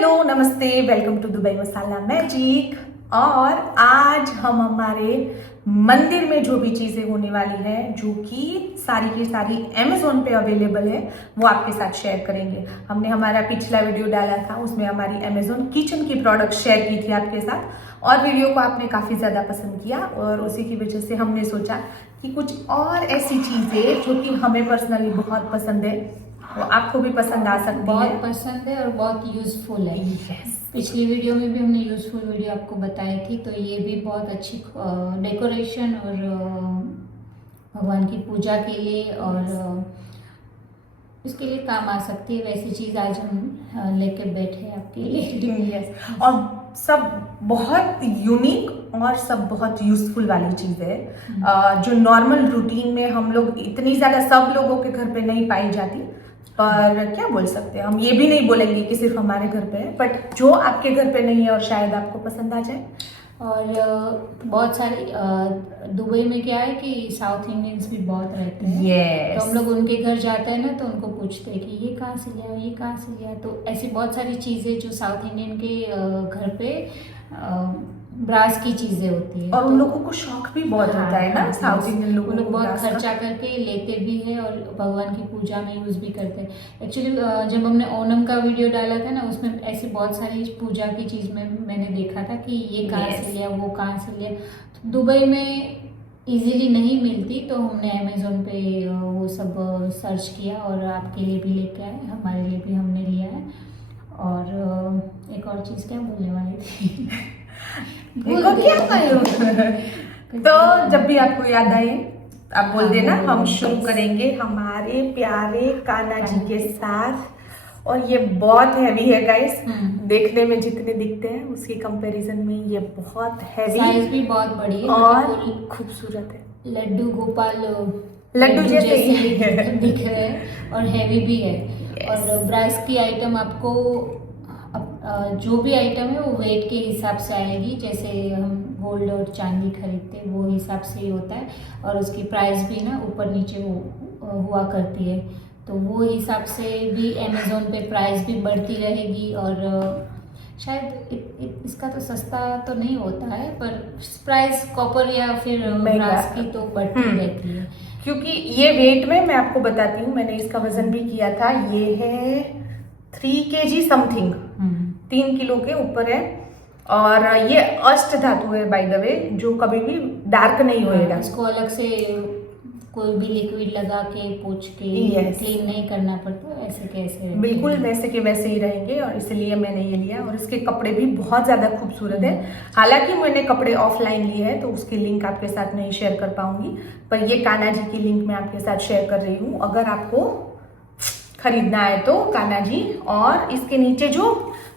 Hello नमस्ते, welcome to Dubai Masala magic. और आज हम हमारे मंदिर में जो भी चीजें होने वाली है, जो कि सारी की सारी अमेजोन पे अवेलेबल है, वो आपके साथ शेयर करेंगे। हमने हमारा पिछला वीडियो डाला था, उसमें हमारी अमेजोन किचन की प्रोडक्ट शेयर की थी आपके साथ, और वीडियो को आपने काफी ज्यादा पसंद किया, और उसी की वजह से हमने सोचा कि कुछ और ऐसी चीजें जो कि हमें पर्सनली बहुत पसंद है, वो आपको भी पसंद आ सकती है। बहुत पसंद है और बहुत यूजफुल है। पिछली वीडियो में भी हमने यूजफुल वीडियो आपको बताई थी, तो ये भी बहुत अच्छी डेकोरेशन और भगवान की पूजा के लिए और इसके लिए काम आ सकती है। वैसी चीज आज हम लेके बैठे हैं आपके लिए। और सब बहुत यूनिक और सब बहुत यूजफुल वाली चीज है, जो नॉर्मल रूटीन में हम लोग इतनी ज्यादा सब लोगों के घर पे नहीं पाई जाती। पर क्या बोल सकते हैं, हम ये भी नहीं बोलेंगे कि सिर्फ हमारे घर पे है, बट जो आपके घर पे नहीं है और शायद आपको पसंद आ जाए। और बहुत सारी दुबई में क्या है कि साउथ इंडियंस भी बहुत रहते हैं। तो हम लोग उनके घर जाते हैं ना, तो उनको पूछते हैं कि ये कहाँ से लिया, ये कहाँ से लिया। तो ऐसी बहुत सारी चीज़ें जो साउथ इंडियन के घर पे ब्रास की चीजें होती है, और उन लोगों को शौक भी बहुत होता है ना, साउथ इंडियन लोगों को बहुत खर्चा करके लेते भी है और भगवान की पूजा में यूज भी करते हैं। एक्चुअली जब हमने ओणम का वीडियो डाला था ना, उसमें ऐसी बहुत सारी पूजा की चीज में मैंने देखा था कि ये कहाँ से लिया, वो कहाँ से लिया। तो दुबई में इजीली नहीं मिलती, तो हमने अमेजोन पे वो सब सर्च किया और आपके लिए भी लेके आए, हमारे लिए भी हमने लिया है। और एक और चीज क्या बोलने वाली थी देखो क्या तो जब भी आपको याद आए आप बोल देना। हम शुरू करेंगे हमारे प्यारे कान्हा जी के साथ। और ये बहुत हैवी है गाइस, देखने में जितने दिखते हैं उसकी कंपैरिजन में ये बहुत हैवी, साइज भी बहुत बड़ी है और खूबसूरत है। लड्डू गोपाल लड्डू जैसे दिख रहे हैं और हैवी भी है। और ब्रास की आइटम आपको जो भी आइटम है वो वेट के हिसाब से आएगी। जैसे हम गोल्ड और चांदी खरीदते हैं वो हिसाब से ही होता है, और उसकी प्राइस भी ना ऊपर नीचे हुआ करती है। तो वो हिसाब से भी अमेजोन पे प्राइस भी बढ़ती रहेगी। और शायद इसका तो सस्ता तो नहीं होता है, पर प्राइस कॉपर या फिर ब्रास की तो बढ़ती रहती है। क्योंकि ये वेट में मैं आपको बताती हूँ, मैंने इसका वजन भी किया था, ये है 3 kg समथिंग, 3 किलो के ऊपर है। और ये अष्ट धातु है बाय द वे, जो कभी भी डार्क नहीं होएगा। इसको अलग से कोई भी लिक्विड लगा के पोंछ के क्लीन नहीं करना पड़ता, ऐसे कैसे बिल्कुल वैसे के वैसे ही रहेंगे। और इसलिए मैंने ये लिया, और इसके कपड़े भी बहुत ज्यादा खूबसूरत है। हालांकि मैंने कपड़े ऑफलाइन लिए हैं, तो उसकी लिंक आपके साथ नहीं शेयर कर पाऊंगी, पर ये कान्हा जी की लिंक मैं आपके साथ शेयर कर रही हूँ। अगर आपको खरीदना है तो कान्हा जी, और इसके नीचे जो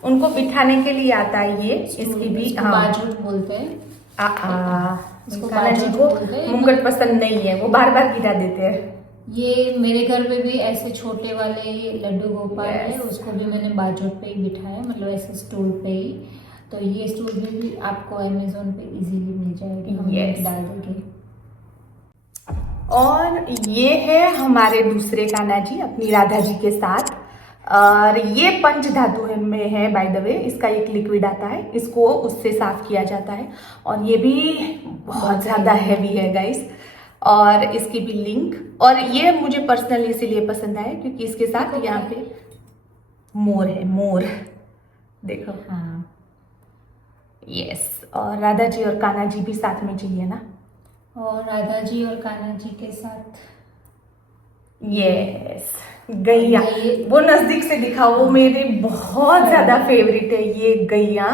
उनको बिठाने के लिए आता है ये, इसकी भी बाजूट बोलते हैं। कान्हा जी को मुंगट पसंद नहीं है, वो बार बार गिरा देते हैं। ये मेरे घर पे भी ऐसे छोटे वाले लड्डू गोपाल है, उसको भी मैंने बाजूट पे ही बिठाया, मतलब ऐसे स्टूल पे ही। तो ये स्टूल भी आपको अमेजोन पे इजीली मिल जाएगी, हम डाल देंगे। और ये है हमारे दूसरे कान्हा जी अपनी राधा जी के साथ। और ये पंच धातु में है बाय द वे, इसका एक लिक्विड आता है, इसको उससे साफ किया जाता है। और ये भी बहुत ज्यादा हैवी है गाइस। और इसकी भी लिंक, और ये मुझे पर्सनली इसीलिए पसंद आया क्योंकि इसके साथ यहाँ पे मोर है, मोर देखो। यस, और राधा जी और कान्हा जी भी साथ में चाहिए ना। और राधा जी और कान्हा जी के साथ यस गैया, वो नजदीक से दिखा, वो मेरे बहुत ज्यादा फेवरेट है ये गैया।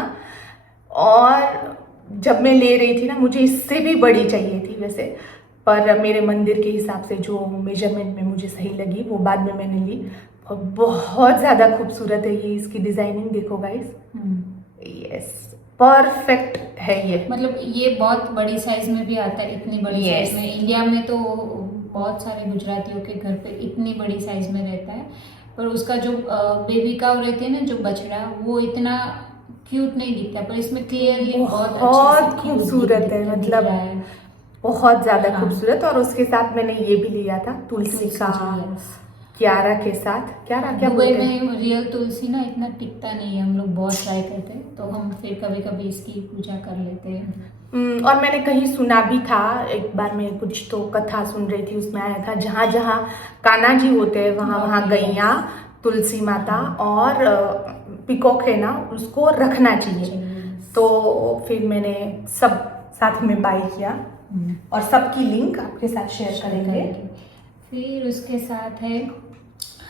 और जब मैं ले रही थी ना, मुझे इससे भी बड़ी चाहिए थी वैसे, पर मेरे मंदिर के हिसाब से जो मेजरमेंट में मुझे सही लगी वो बाद में मैंने ली। और बहुत ज्यादा खूबसूरत है ये, इसकी डिजाइनिंग देखो गाइस। यस, परफेक्ट है ये। मतलब ये बहुत बड़ी साइज में भी आता है, इतनी बड़ी साइज में। इंडिया में तो बहुत सारे गुजरातियों के घर पे इतनी बड़ी साइज में रहता है, पर उसका जो बेबी काऊ रहती है ना, जो बछड़ा, वो इतना क्यूट नहीं दिखता, पर इसमें क्लियरली बहुत खूबसूरत है, मतलब बहुत ज्यादा खूबसूरत। और उसके साथ मैंने ये भी लिया था तुलसी का क्यारा के साथ। क्यारा क्या दुबई बोलते हैं? में रियल तुलसी ना इतना टिकता नहीं है, हम लोग बहुत ट्राई करते हैं, तो हम फिर कभी कभी इसकी पूजा कर लेते हैं। और मैंने कहीं सुना भी था, एक बार मैं कुछ तो कथा सुन रही थी, उसमें आया था जहाँ जहाँ कान्हा जी होते हैं वहाँ वहाँ गैया, तुलसी माता और पिकॉक है ना, उसको रखना चाहिए। तो फिर मैंने सब साथ में बाय किया और सबकी लिंक आपके साथ शेयर करेंगे। फिर उसके साथ है,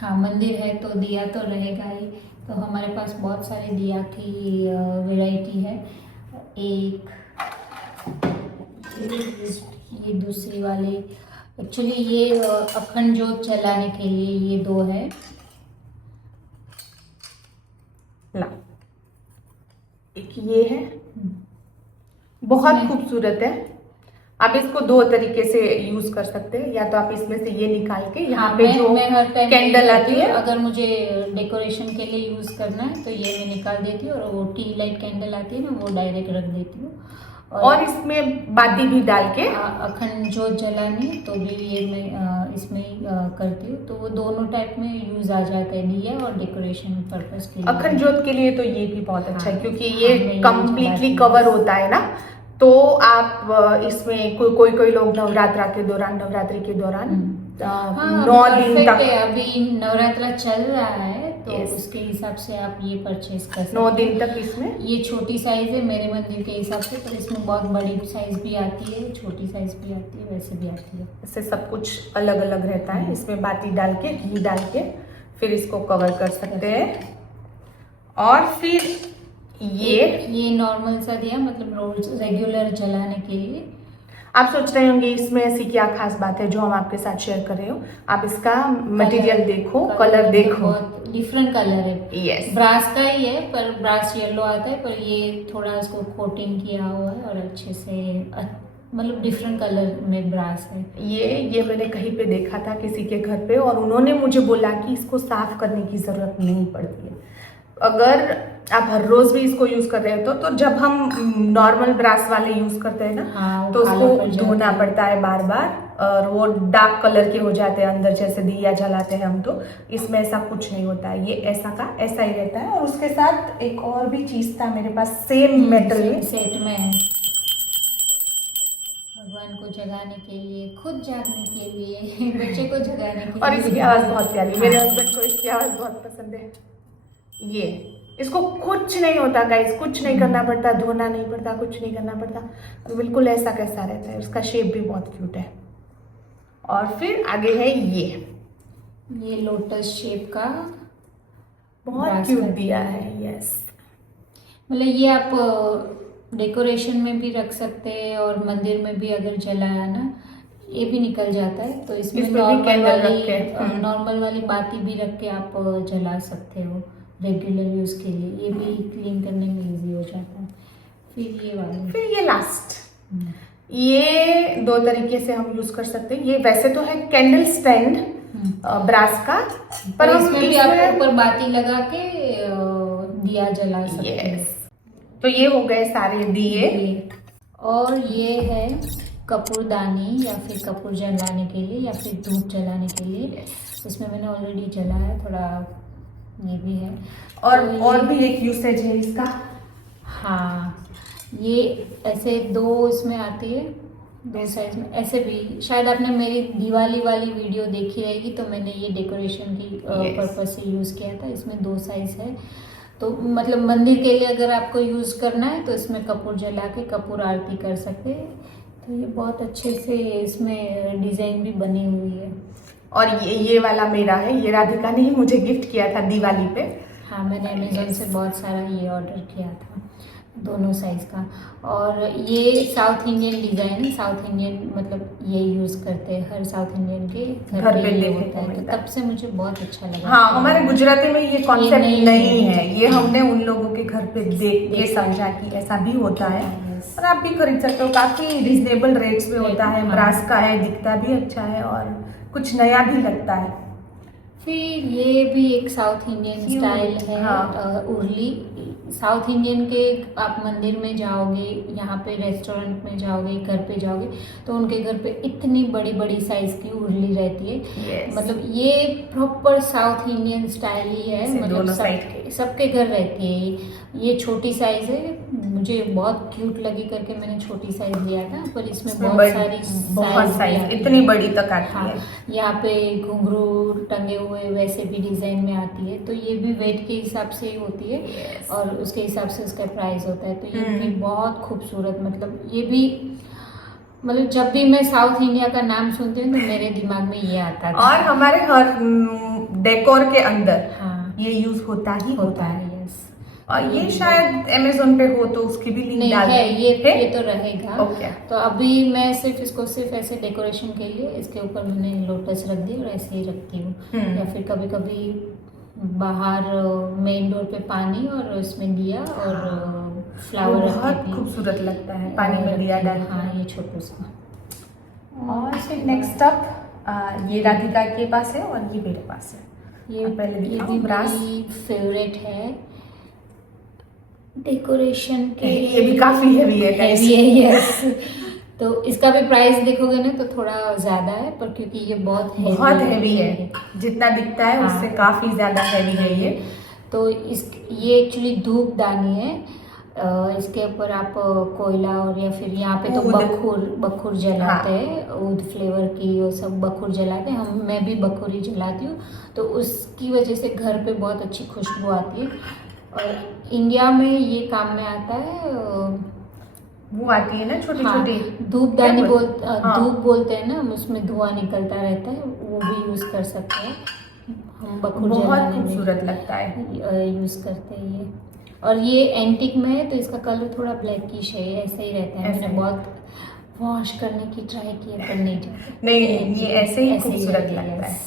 हाँ मंदिर है तो दिया तो रहेगा ही, तो हमारे पास बहुत सारे दिया की वैरायटी है। एक ये दूसरी वाली, एक्चुअली ये अखंड जोत जलाने के लिए ये दो है। ला, एक ये है, बहुत खूबसूरत है। आप इसको दो तरीके से यूज कर सकते हैं, या तो आप इसमें से ये निकाल के यहाँ पे जो कैंडल आती है, अगर मुझे डेकोरेशन के लिए यूज करना है तो ये मैं निकाल देती हूँ, और वो टी लाइट कैंडल आती है ना, वो डायरेक्ट रख देती हूँ। और इसमें बाती भी डाल के अखंड जोत जलानी तो भी ये मैं इसमें करती हूँ, तो वो दोनों टाइप में यूज आ जाता है, दिया और डेकोरेशन पर्पस के लिए। अखंड जोत के लिए तो ये भी बहुत अच्छा है, क्योंकि ये हाँ, कम्प्लीटली कवर होता है ना, तो आप इसमें कोई लोग नवरात्रि के दौरान 9 दिन तक, अभी नवरात्रा चल रहा है तो उसके हिसाब से आप ये परचेज कर सकते 9 दिन तक। इसमें ये छोटी साइज है मेरे मंदिर के हिसाब से, पर इसमें बहुत बड़ी साइज भी आती है, छोटी साइज भी आती है, वैसे भी आती है। इससे सब कुछ अलग अलग रहता है। इसमें बाती डाल के, घी डाल के फिर इसको कवर कर सकते हैं। और फिर ये नॉर्मल सा दिया, मतलब रोज रेगुलर जलाने के लिए। आप सोच रहे होंगे इसमें ऐसी क्या खास बात है जो हम आपके साथ शेयर कर रहे हो। आप इसका मटेरियल देखो, कलर देखो, बहुत डिफरेंट कलर है। यस, ब्रास का ही है, पर ब्रास येलो आता है, पर ये थोड़ा इसको कोटिंग किया हुआ है और अच्छे से, मतलब डिफरेंट कलर में ब्रास है। ये मैंने कहीं पे देखा था किसी के घर पे, और उन्होंने मुझे बोला कि इसको साफ करने की जरूरत नहीं पड़ती है। अगर आप हर रोज भी इसको यूज कर रहे हो तो जब हम नॉर्मल ब्रास वाले यूज करते हैं ना, हाँ, तो उसको धोना पड़ता है बार बार, और वो डार्क कलर के हो जाते हैं अंदर, जैसे दिया जलाते हैं हम। तो इसमें ऐसा कुछ नहीं होता है, ये ऐसा का ऐसा ही रहता है। और उसके साथ एक और भी चीज था मेरे पास, सेम मेटल में सेट में है, भगवान को जगाने के लिए, खुद जागने के लिए, बच्चे को जगाने के लिए। और इसकी आवाज बहुत प्यारी, मेरे हस्बैंड को इसकी आवाज बहुत पसंद है। ये इसको कुछ नहीं होता गाइस, कुछ नहीं करना पड़ता, धोना नहीं पड़ता, कुछ नहीं करना पड़ता, बिल्कुल ऐसा कैसा रहता है। उसका शेप भी बहुत क्यूट है। और फिर आगे है ये लोटस शेप का बहुत क्यूट दिया है। यस, मतलब ये आप डेकोरेशन में भी रख सकते हैं, और मंदिर में भी अगर जलाया ना, ये भी निकल जाता है, तो इसमें नॉर्मल वाली बाती भी रख के आप जला सकते हो रेगुलर यूज के लिए, ये भी क्लीन करने में इजी हो जाता है। फिर ये लास्ट, ये दो तरीके से हम यूज कर सकते हैं। ये वैसे तो है कैंडल स्टैंड ब्रास का, पर इसमें भी आप ऊपर बाती लगा के दिया जला सकते हैं। तो ये हो गए सारे दिए। और ये है कपूरदानी, या फिर कपूर जलाने के लिए, या फिर धूप जलाने के लिए। इसमें मैंने ऑलरेडी जलाया, थोड़ा ये भी है। और भी एक यूसेज है इसका। हाँ, ये ऐसे दो इसमें आती है, दो साइज में। ऐसे भी शायद आपने मेरी दिवाली वाली वीडियो देखी रहेगी, तो मैंने ये डेकोरेशन की पर्पज से यूज़ किया था। इसमें दो साइज है, तो मतलब मंदिर के लिए अगर आपको यूज़ करना है तो इसमें कपूर जला के कपूर आरती कर सकते हैं। तो ये बहुत अच्छे से इसमें डिज़ाइन भी बनी हुई है। और ये वाला मेरा है, ये राधिका ने ही मुझे गिफ्ट किया था दिवाली पे। हाँ, मैंने अमेज़न से बहुत सारा ये ऑर्डर किया था, दोनों साइज़ का। और ये साउथ इंडियन डिज़ाइन है, साउथ इंडियन मतलब ये यूज़ करते हैं, हर साउथ इंडियन के घर पे ये होता है, तो तब से मुझे बहुत अच्छा लगा। हाँ, हमारे गुजराती में ये कॉन्सेप्ट नहीं है, ये हमने उन लोगों के घर पे देख के समझा कि ऐसा भी होता है, और आप भी खरीद सकते हो। काफ़ी रिजनेबल रेट्स में होता है, ब्रास का है, दिखता भी अच्छा है और कुछ नया भी लगता है। फिर ये भी एक साउथ इंडियन Cute, स्टाइल है। हाँ। उर्ली साउथ इंडियन के आप मंदिर में जाओगे, यहाँ पे रेस्टोरेंट में जाओगे, घर पे जाओगे तो उनके घर पे इतनी बड़ी बड़ी साइज की उर्ली रहती है। Yes. मतलब ये प्रॉपर साउथ इंडियन स्टाइल ही है। से मतलब दोनों साइड सबके घर रहती है। ये छोटी साइज है, मुझे बहुत क्यूट लगी करके मैंने छोटी साइज लिया था, पर इसमें बहुत size भी साइज आती इतनी है। बड़ी तक आती हाँ, है। यहाँ पे घुंघरू टंगे हुए वैसे भी डिजाइन में आती है, तो ये भी वेट के हिसाब से ही होती है। Yes. और उसके हिसाब से उसका प्राइस होता है। तो ये भी हम्म। बहुत खूबसूरत, मतलब ये भी, मतलब जब भी मैं साउथ इंडिया का नाम सुनती हूँ तो मेरे दिमाग में ये आता था। और हमारे हर डेकोर के अंदर हाँ, ये यूज होता ही होता है। यस। और ये शायद अमेज़न पे हो तो उसकी भी लिंक नहीं डाल है, दें। ये तो रहेगा। ओके। तो अभी मैं सिर्फ ऐसे डेकोरेशन के लिए इसके ऊपर मैंने लोटस रख दी और ऐसे ही रखती हूँ। या फिर कभी कभी बाहर मेन डोर पे पानी और उसमें दिया और फ्लावर रख बहुत के भी खूबसूरत लगता है पानी में दिया डाल के। हाँ, ये छोटू सा। और फिर नेक्स्ट अप ये राधिका के पास है और ये मेरे पास है। ये अब पहले ये दिखाओ भी ब्रास। मेरी फेवरेट है डेकोरेशन के। ये भी काफी हेवी है guys। हेवी है, यस। तो इसका भी प्राइस देखोगे ना तो थोड़ा ज्यादा है, पर क्योंकि ये बहुत हेवी है, जितना दिखता है उससे हाँ। काफी ज्यादा हेवी है ये। तो ये एक्चुअली धूपदानी है। इसके ऊपर आप कोयला और या फिर यहाँ पे तो बखूर जलाते हैं। ऊद फ्लेवर की वो सब बखूर जलाते हैं। मैं भी बखूर ही जलाती हूँ, तो उसकी वजह से घर पे बहुत अच्छी खुशबू आती है। और इंडिया में ये काम में आता है। वो आती है ना छोटी हाँ, छोटी धूपदानी हाँ। धूप बोलते हैं ना, उसमें धुआं निकलता रहता है, वो भी यूज कर सकते हैं हम। बखूर बहुत जलाने में खूबसूरत लगता है। यूज करते हैं ये। और ये एंटिक में है तो इसका कलर थोड़ा ब्लैकिश है, ऐसे ही रहता है। मैंने बहुत वॉश करने की ट्राई की है पर नहीं जाता। नहीं, ये ऐसे ही खूबसूरत लगता है।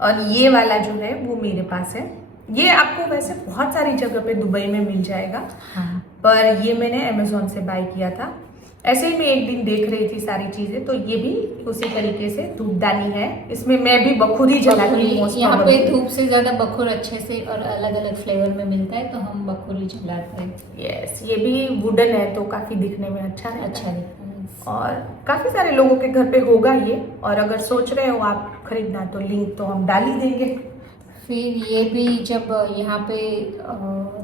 और ये वाला जो है वो मेरे पास है। ये आपको वैसे बहुत सारी जगह पे दुबई में मिल जाएगा। हाँ। पर ये मैंने अमेज़न से बाय किया था। ऐसे ही मैं एक दिन देख रही थी सारी चीजें, तो ये भी उसी तरीके से धूपदानी है। इसमें मैं भी बखूर ही जलाती हूँ। यहाँ पे धूप से ज्यादा बखूर अच्छे से और अलग अलग फ्लेवर में मिलता है, तो हम बखूर ही जलाते हैं। यस, ये भी वुडन है तो काफी दिखने में अच्छा दिखता है। और काफी सारे लोगों के घर पे होगा ये। और अगर सोच रहे हो आप खरीदना तो लिंक तो हम डाल ही देंगे। फिर ये भी, जब यहाँ पे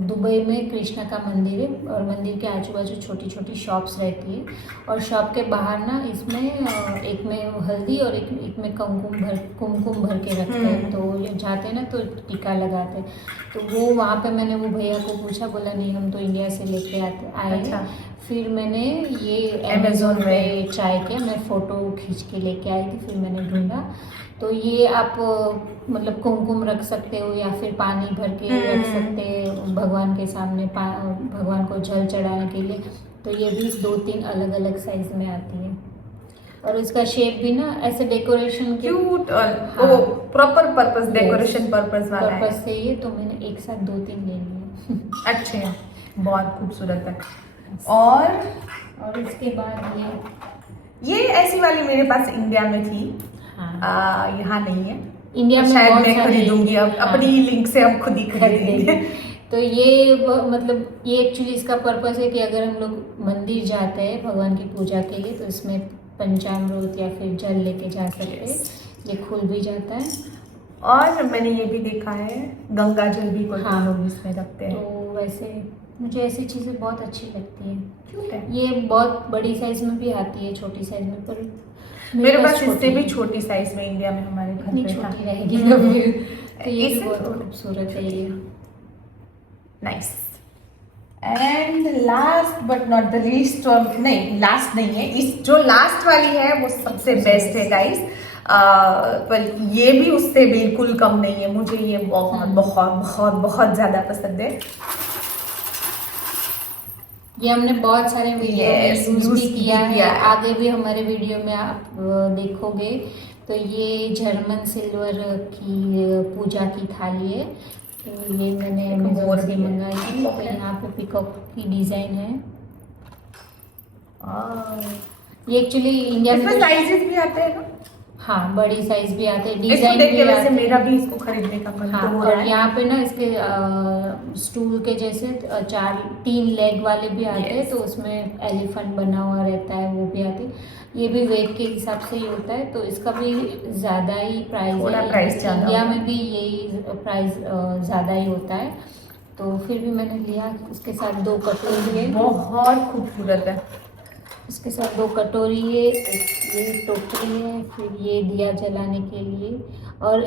दुबई में कृष्णा का मंदिर है और मंदिर के आजू बाजू छोटी छोटी शॉप्स रहती है, और शॉप के बाहर ना इसमें एक में हल्दी और एक में कुमकुम भर के रखते हैं। तो ये जाते हैं ना तो टीका लगाते हैं। तो वो वहाँ पे मैंने वो भैया को पूछा, बोला नहीं हम तो इंडिया से लेके आए हैं। फिर मैंने ये अमेज़न पे ट्राई किया, मैं फ़ोटो खींच के लेके आई थी, फिर मैंने ढूंढा। तो ये आप मतलब कुमकुम रख सकते हो या फिर पानी भर के रख सकते हैं भगवान के सामने, भगवान को जल चढ़ाने के लिए। तो ये भी 2-3 अलग अलग साइज में आती है। और इसका शेप भी ना ऐसे डेकोरेशन क्यूट और प्रॉपर पर्पस, डेकोरेशन पर्पस वाला है। पर्पस से ये तो मैंने एक साथ 2-3 ले लिए। अच्छे, बहुत खूबसूरत है। और इसके बाद ये ऐसी वाली मेरे पास इंडिया में थी। हाँ। यहाँ नहीं है इंडिया में, शायद मैं खरीदूंगी अब। हाँ। अपनी लिंक से हम खुद ही खरीदेंगे। तो ये मतलब ये एक्चुअली इसका पर्पस है कि अगर हम लोग मंदिर जाते हैं भगवान की पूजा के लिए तो इसमें पंचामृत या फिर जल लेके जा सकते हैं। ये खुल भी जाता है। और मैंने ये भी देखा है गंगा जल भी कोई लोग इसमें रखते हैं। तो वैसे मुझे ऐसी चीज़ें बहुत अच्छी लगती हैं। क्यूट है। ये बहुत बड़ी साइज में भी आती है, छोटी साइज में, पर मेरे पास इससे भी छोटी साइज में इंडिया में हमारे घर पे छोटी रहेगी ना फिर। तो ये भी बहुत खूबसूरत है ये। Nice. And last but not the least, नहीं लास्ट नहीं है, इस जो लास्ट वाली है वो सबसे बेस्ट है गाइस। पर ये भी उससे बिल्कुल कम नहीं है। मुझे ये बहुत बहुत बहुत बहुत ज्यादा पसंद है। ये हमने बहुत सारे वीडियो में यूज भी किया है, आगे भी हमारे वीडियो में आप देखोगे। तो ये जर्मन सिल्वर की पूजा की थाली है। तो ये मैंने अमेज़न से मंगाई थी। तो यहाँ पे पिकअप की डिजाइन है। ये एक्चुअली इंडिया में साइजेस भी आते हैं ना? हाँ, बड़ी साइज भी आते हैं, इसको डिजाइन देख के भी वैसे आते मेरा हैं। भी इसको खरीदने का मन हाँ, तो हो और रहा है। यहाँ पे ना इसके स्टूल के जैसे 3 लेग वाले भी आते हैं, Yes. तो उसमें एलिफेंट बना हुआ रहता है, वो भी आते हैं। ये भी वेट के हिसाब से ही होता है, तो इसका भी ज़्यादा ही प्राइस थोड़ा है। प्राइस ज़्यादा इंडिया होगा। में भी यही प्राइस ज़्यादा ही होता है, तो फिर भी मैंने लिया। इसके साथ 2 कटोरी है, बहुत खूबसूरत है। इसके साथ 2 कटोरी है, एक ये टोकरी है, फिर ये दिया जलाने के लिए, और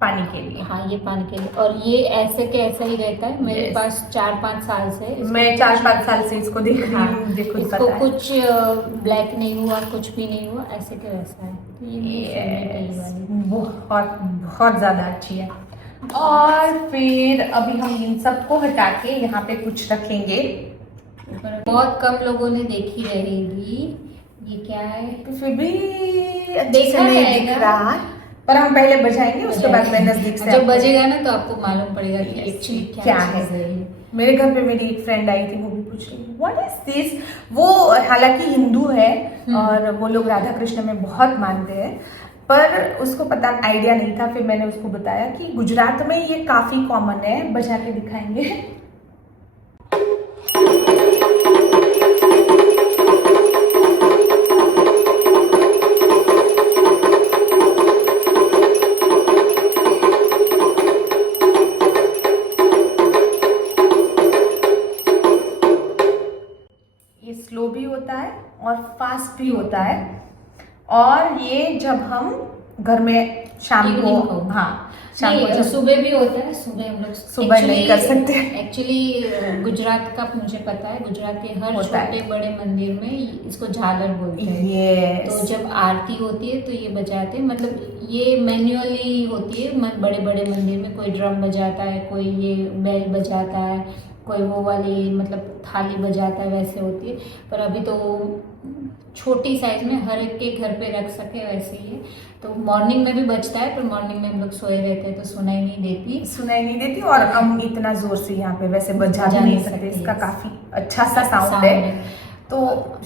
पानी के लिए। हाँ, ये पानी के लिए। और ये ऐसे के ऐसा ही रहता है मेरे Yes. पास 4-5 साल से। मैं 4-5 साल से इसको देख रही हाँ, हूँ, मुझे खुद इसको पता है। कुछ ब्लैक नहीं हुआ, कुछ भी नहीं हुआ, ऐसे के वैसा है। तो ये मेरी फेवरेट है ये वाली। बहुत बहुत ज्यादा अच्छी है। और फिर अभी हम इन सबको हटा के यहाँ पे कुछ रखेंगे। बहुत कम लोगों ने देखी रहेगी, ये क्या है। तो फिर भी अच्छे से देखा नहीं जाएगा। दिख रहा, पर हम पहले बजाएंगे, उसके बाद मैं नजदीक से जब आपको- बजेगा ना तो आपको मालूम पड़ेगा कि Yes, एक्चुअली क्या क्या है। चीज़ है ये। मेरे घर पे मेरी एक फ्रेंड आई थी, वो भी पूछ रही व्हाट इज दिस। वो हालांकि हिंदू है और वो लोग राधा कृष्ण में बहुत मानते हैं, पर उसको पता आइडिया नहीं था। फिर मैंने उसको बताया कि गुजरात में ये काफी कॉमन है, बजा के दिखाएंगे। ये स्लो भी होता है और फास्ट भी होता है। और ये जब हम घर में शाम Evening को, को। हाँ शाम को नहीं, जब सुबह भी होता है। सुबह हम लोग सुबह नहीं कर सकते। एक्चुअली गुजरात का मुझे पता है, गुजरात के हर होता है। छोटे बड़े मंदिर में इसको झालर बोलते हैं। Yes. तो जब आरती होती है तो ये बजाते हैं, मतलब ये मैन्युअली होती है। बड़े बड़े मंदिर में कोई ड्रम बजाता है, कोई ये बेल बजाता है, कोई वो वाली मतलब थाली बजाता है, वैसे होती है। पर अभी तो छोटी साइज में हर एक के घर पे रख सके वैसे ही है। तो मॉर्निंग में भी बजता है, पर मॉर्निंग में हम लोग सोए रहते हैं तो सुनाई नहीं देती। सुनाई नहीं देती, और हम इतना जोर से यहाँ पे वैसे बजा भी नहीं सकते। इसका काफी अच्छा सा साउंड है, तो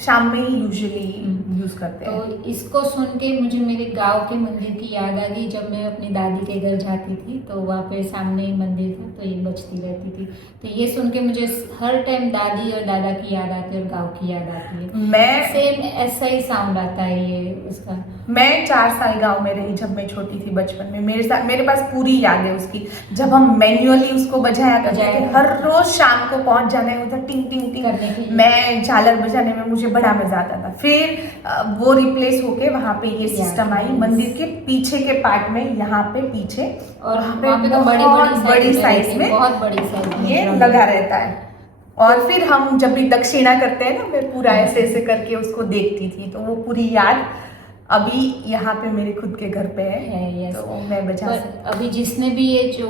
शाम में ही यूजुअली यूज करते हैं। तो इसको सुन के मुझे मेरे गांव के मंदिर की याद आ गई। जब मैं अपनी दादी के घर जाती थी तो वहाँ पे सामने ही मंदिर था, तो ये बजती रहती थी। तो ये सुन के मुझे हर टाइम दादी और दादा की याद आती है और गांव की याद आती है। मैं सेम ऐसा ही साउंड आता है ये इसका। मैं 4 साल गांव में रही जब मैं छोटी थी, बचपन में। मेरे पास पूरी याद है उसकी, जब हम मैन्युअली उसको बजाया करते थे। हर रोज शाम को पहुंच जाना है उधर, टिंग टिंग टिंग करने के लिए। मैं झालर बजाने में मुझे बड़ा मजा आता था। फिर वो रिप्लेस होके वहां पे ये सिस्टम आई मंदिर के पीछे के पार्ट में, यहाँ पे पीछे, और वहाँ वहाँ पे तो बहुत बड़ी साइज रहती है, में बहुत बड़ी साइज में ये drum लगा रहता है। और फिर हम जब भी दक्षिणा करते हैं ना, मैं पूरा ऐसे ऐसे करके उसको देखती थी, तो वो पूरी याद अभी यहाँ पे मेरे खुद के घर पे है। yes. तो मैं बजा पर सकती अभी जिसने भी ये जो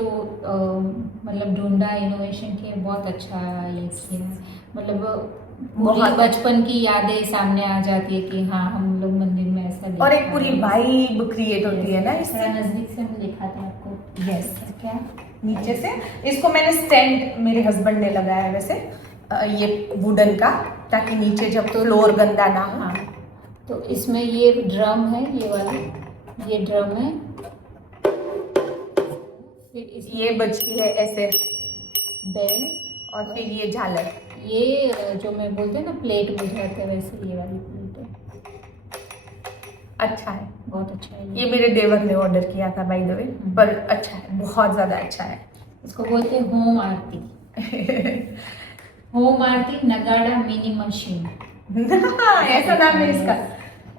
मतलब ढूंढा, इनोवेशन किया, बहुत अच्छा ये किया है। मतलब पूरी बहुत। बचपन की यादें सामने आ जाती है कि हाँ, हम लोग मंदिर में ऐसा और एक देखा पूरी है। वाइब क्रिएट होती है ना थोड़ा इससे। नजदीक से हम दिखाते हैं आपको। यस, क्या नीचे से इसको मैंने स्टैंड मेरे हस्बैंड ने लगाया है वैसे, ये वुडन का, ताकि नीचे जब तो फ्लोर गंदा ना हो। हाँ, तो इसमें ये ड्रम है, ये वाला ये ड्रम है। फिर इसमें ये बजती है ऐसे, बेल, और फिर ये झालर। ये जो मैं बोलते हैं ना प्लेट बुझाते हैं, वैसे ये वाली प्लेट है। अच्छा है, बहुत अच्छा है ये मेरे देवर ने ऑर्डर किया था बाय द वे, पर अच्छा है, बहुत ज्यादा अच्छा है। इसको बोलते हैं होम आरती। होम आरती नगाड़ा मिनी मशीन, ऐसा नाम है इसका।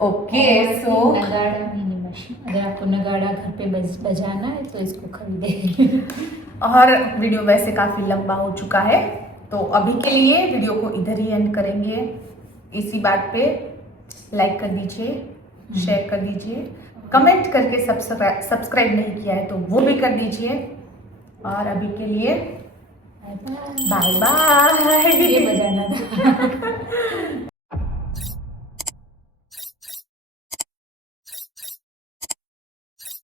ओके, सो नगाड़ा मिनी मशीन। अगर आपको नगाड़ा घर पे बजाना है तो इसको खरीदे। और वीडियो वैसे काफी लंबा हो चुका है, तो अभी के लिए वीडियो को इधर ही एंड करेंगे। इसी बात पे लाइक कर दीजिए, शेयर कर दीजिए, कमेंट करके सब्सक्राइब नहीं किया है तो वो भी कर दीजिए। और अभी के लिए बाय बाय। ये बजाना था।